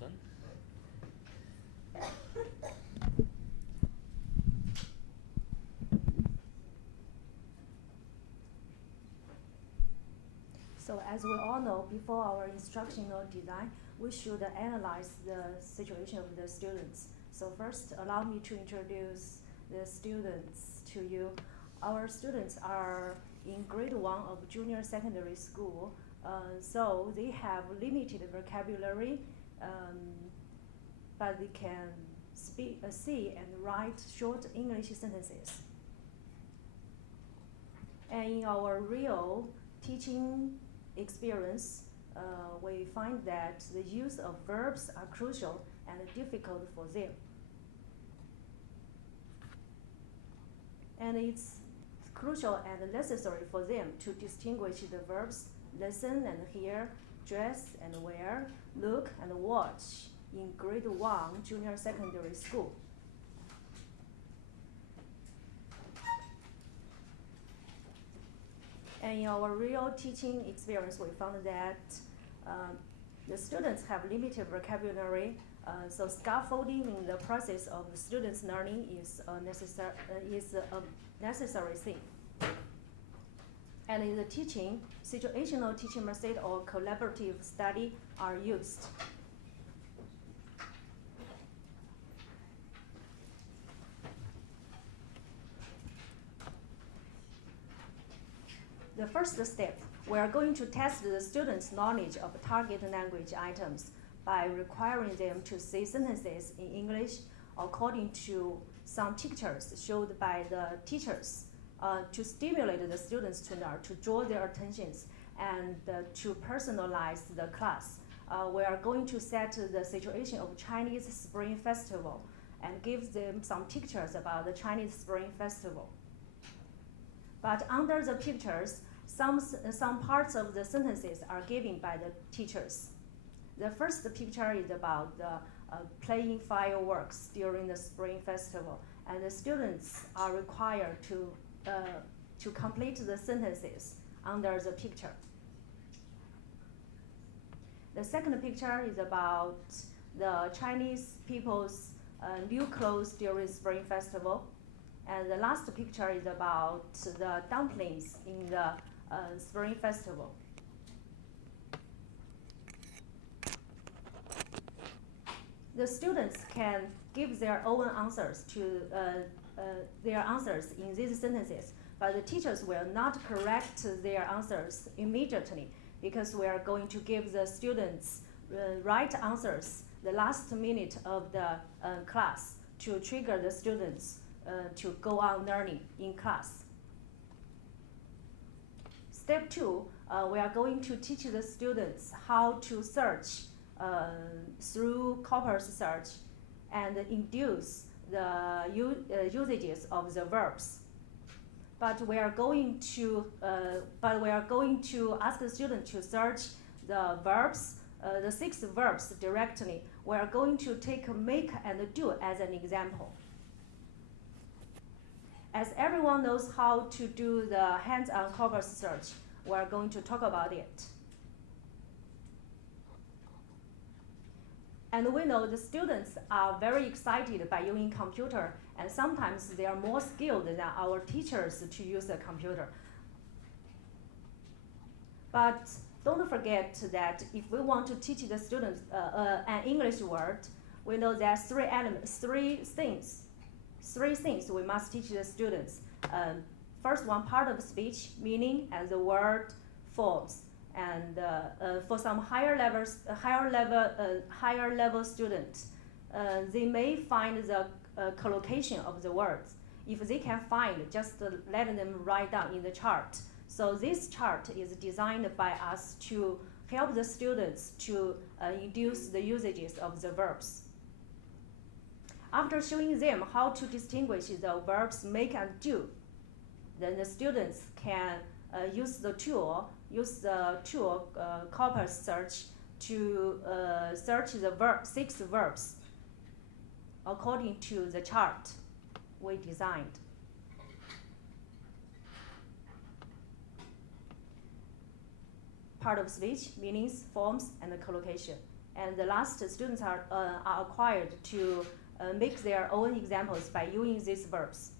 listen. So as we all know, before our instructional design, we should analyze the situation of the students. So first, allow me to introduce the students to you. Our students are in grade 1 of junior secondary school, so they have limited vocabulary, but they can speak, see and write short English sentences. And in our real teaching experience, we find that the use of verbs are crucial and difficult for them. And it's crucial and necessary for them to distinguish the verbs listen and hear, dress and wear, look and watch in grade 1 junior secondary school. And in our real teaching experience, we found that the students have limited vocabulary, so scaffolding in the process of the students' learning is a necessary thing. And in the teaching, situational teaching method or collaborative study are used. The first step, we are going to test the students' knowledge of target language items by requiring them to say sentences in English according to some pictures showed by the teachers to stimulate the students to learn, to draw their attentions, and to personalize the class. We are going to set the situation of Chinese Spring Festival and give them some pictures about the Chinese Spring Festival. But under the pictures, some parts of the sentences are given by the teachers. The first picture is about playing fireworks during the Spring Festival, and the students are required to complete the sentences under the picture. The second picture is about the Chinese people's new clothes during Spring Festival. And the last picture is about the dumplings in the Spring Festival. The students can give their own answers to their answers in these sentences, but the teachers will not correct their answers immediately because we are going to give the students right answers the last minute of the class to trigger the students to go on learning in class. Step 2, we are going to teach the students how to search through corpus search and induce the usages of the verbs. But we are going to ask the student to search the verbs, the 6 verbs directly. We are going to take make and do as an example. As everyone knows how to do the hands-on corpus search, we are going to talk about it. And we know the students are very excited by using computer, and sometimes they are more skilled than our teachers to use a computer. But don't forget that if we want to teach the students an English word, we know there are three things we must teach the students. First one, part of speech, meaning, and the word forms. And for some higher level students, they may find the collocation of the words. If they can find, just let them write down in the chart. So this chart is designed by us to help the students to induce the usages of the verbs. After showing them how to distinguish the verbs make and do, then the students can use the tool corpus search to search the 6 verbs according to the chart we designed. Part of speech, meanings, forms, and collocation. And the last, students are acquired to make their own examples by using these verbs.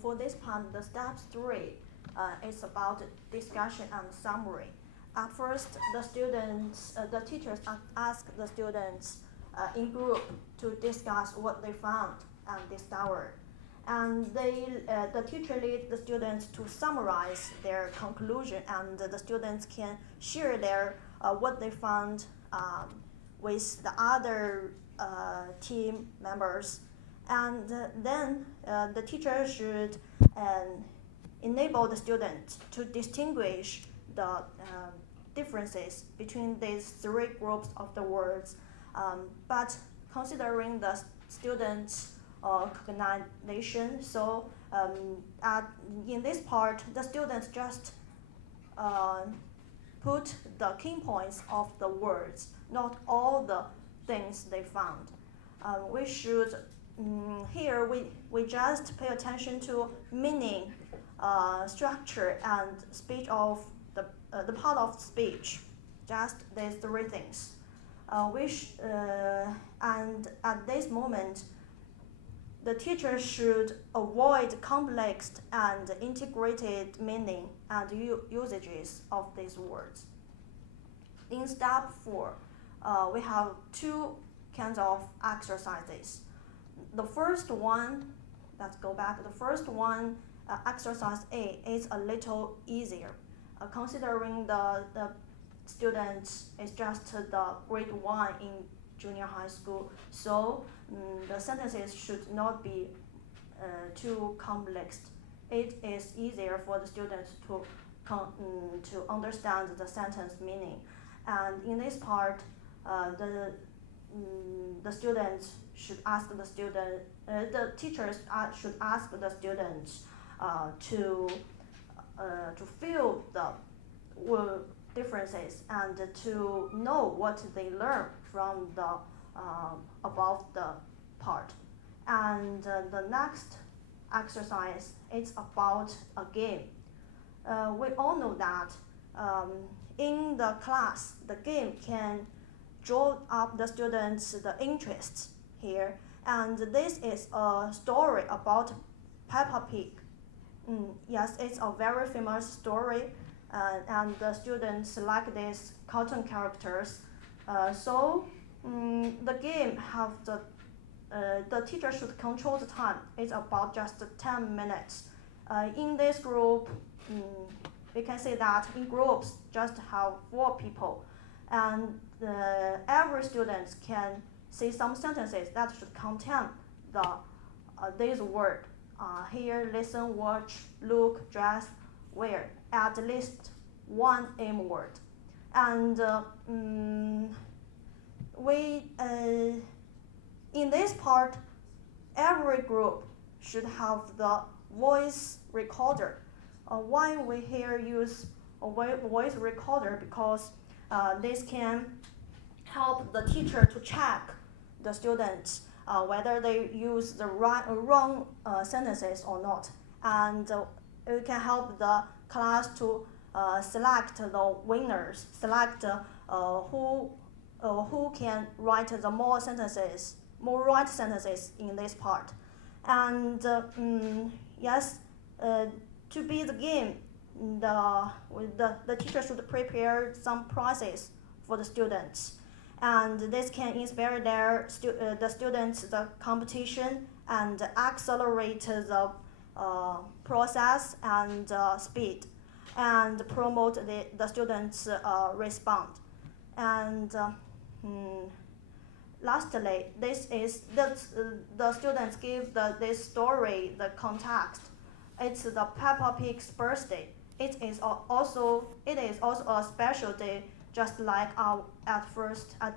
For this part, the step 3 is about discussion and summary. At first, the teachers ask the students in group to discuss what they found and discovered. And the teacher leads the students to summarize their conclusion, and the students can share their what they found with the other team members. And then the teacher should enable the students to distinguish the differences between these 3 groups of the words. But considering the students' cognition, so in this part, the students just put the key points of the words, not all the things they found. We should here we just pay attention to meaning, structure, and speech of the part of speech, just these 3 things. And at this moment, the teacher should avoid complex and integrated meaning and usages of these words. In step 4, we have 2 kinds of exercises. The first one, let's go back. The first one, exercise A, is a little easier, considering the students is just the grade 1 in junior high school. So the sentences should not be too complex. It is easier for the students to understand the sentence meaning. And in this part, the students should ask the teachers should ask the students to feel the differences and to know what they learn from the above the part. And the next exercise is about a game. We all know that in the class, the game can draw up the students' the interests here. And this is a story about Peppa Pig. Yes, it's a very famous story, and the students like these cartoon characters. So the game have the teacher should control the time. It's about just 10 minutes. In this group, we can say that in groups just have 4 people, and every student can say some sentences that should contain this word. Here, listen, watch, look, dress, wear. At least 1 aim word. And in this part, every group should have the voice recorder. Why we here use a voice recorder? Because this can help the teacher to check the students whether they use the right or wrong sentences or not. And it can help the class to select the winners, select who can write the more right sentences in this part. And yes, to be the game, the teacher should prepare some prizes for the students, and this can inspire the students the competition and accelerate the process and speed, and promote the students' response. And lastly, this is the students give this story the context. It's the Peppa Pig's birthday. It is also a special day, just like at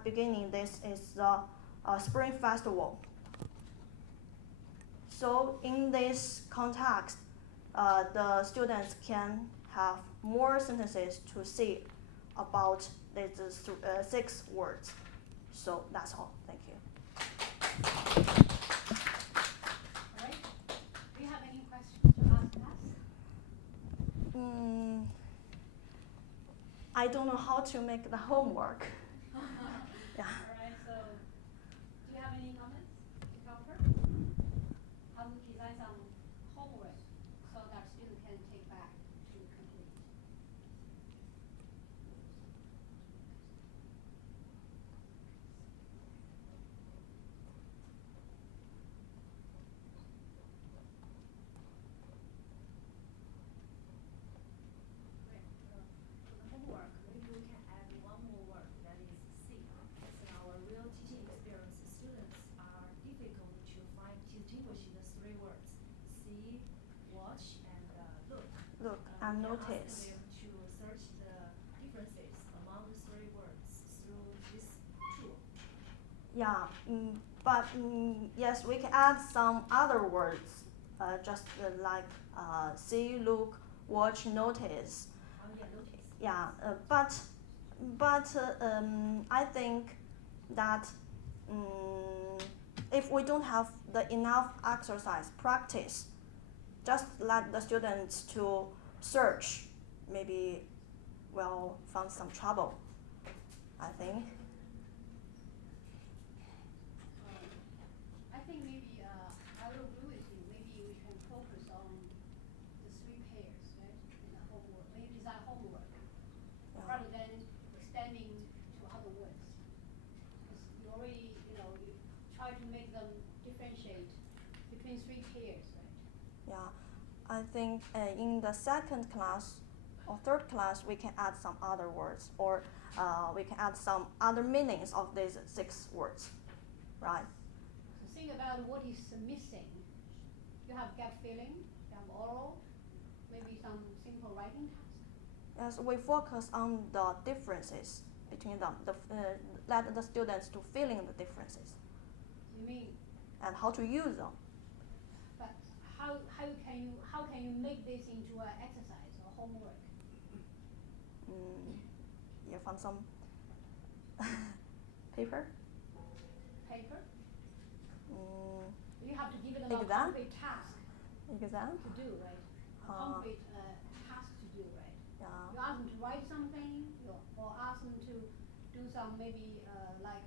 beginning. This is the Spring Festival. So in this context, the students can have more sentences to say about these 6 words. So that's all. Thank you. All right. I don't know how to make the homework. Yeah. Alright, so do you have any comments to cover? How to design some homework so that students can take back to complete? Great. For the homework, maybe we can add one more word, that is see. In our real teaching experience, students are difficult to distinguish the three words: see, watch, and look. Look We and can notice. ask them to search the differences among the three words through this tool. Yeah, but yes, we can add some other words, just like see, look, watch, notice. Oh yeah, notice. Yeah, but I think that if we don't have the enough exercise practice, just let the students to search, maybe will find some trouble, I think. I think maybe I will agree with you. Maybe we can focus on the three pairs, right? In the homework, when you design homework, Yeah. rather than extending to other words. Because you already, you try to make them differentiate between three pairs, right? Yeah, I think in the second class or third class we can add some other words, or we can add some other meanings of these 6 words, right? So think about what is missing. You have gut feeling, you have oral, maybe some simple writing task. As we focus on the differences between them, let the students to feeling the differences You mean, and how to use them. but how can you make this into an exercise or homework? You found some paper? Paper? Mm, You have to give them a Exam? concrete task exam? to do, right? A Uh, concrete task to do, right? Yeah. You ask them to write something, or ask them to do some maybe like